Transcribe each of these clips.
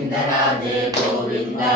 கோவிந்தராஜே Govinda.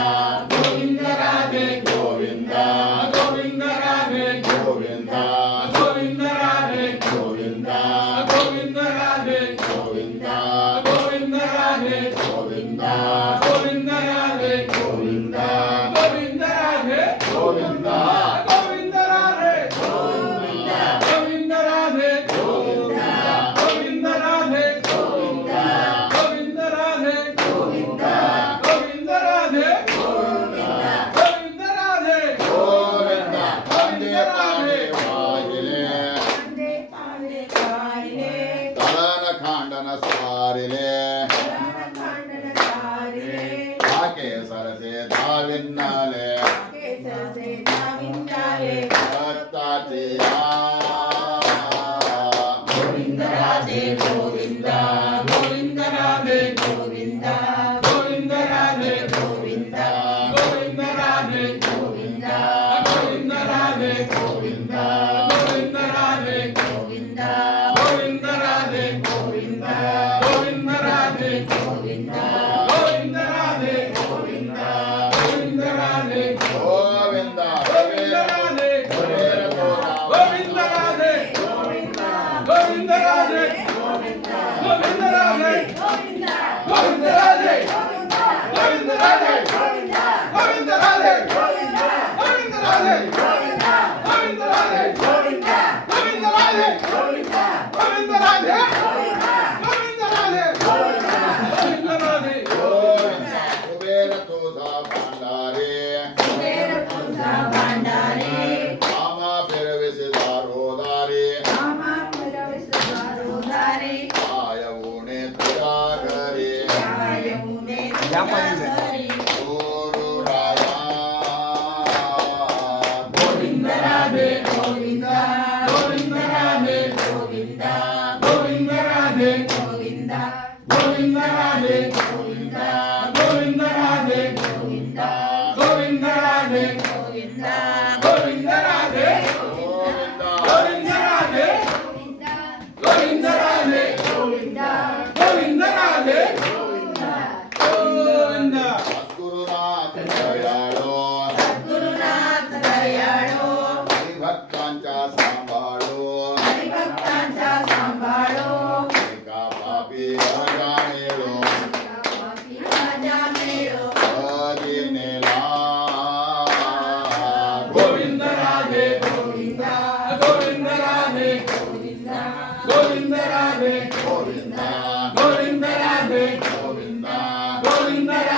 தாண்டன சாரிலே காக்கே சரசே தாவின்னாலே தாத்தாச்சியா Govinda, Govinda, Govinda, Govinda, Govinda, Hallelujah. Govinda Radhe, Govinda Radhe, இந்த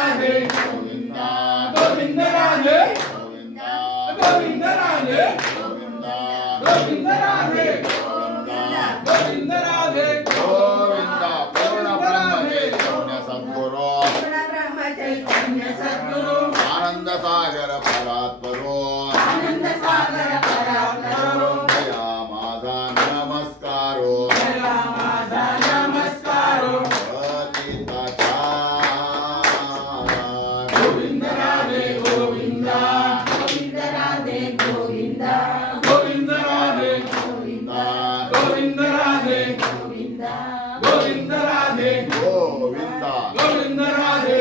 గోవింద గోవింద రాధే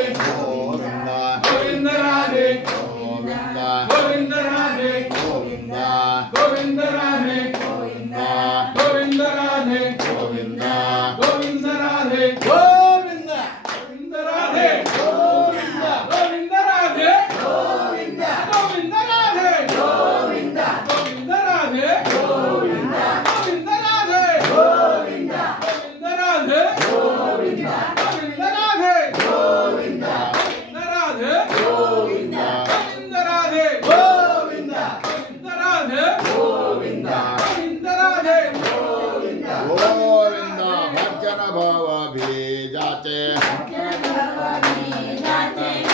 भव जाते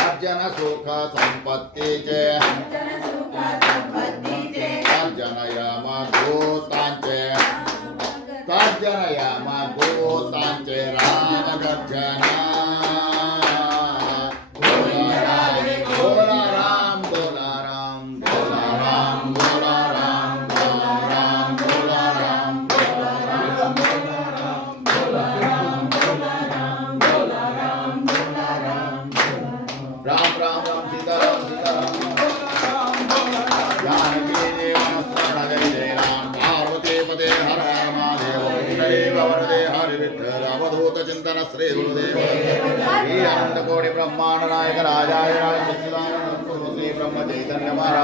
अर्जन सुख संपत्ति चे तर्जनयाम भूतांचे। तर्जनया ಶ್ರೀಮಂತನ ಶ್ರೀ ಗುರುದೇವ ಈ ಅನಂತ ಕೋಟಿ ಬ್ರಹ್ಮಾಂಡ ನಾಯಕ ರಾಜಾಯ ಶ್ರೀ ಬ್ರಹ್ಮ ಚೈತನ್ಯ ಮಹಾರಾಜ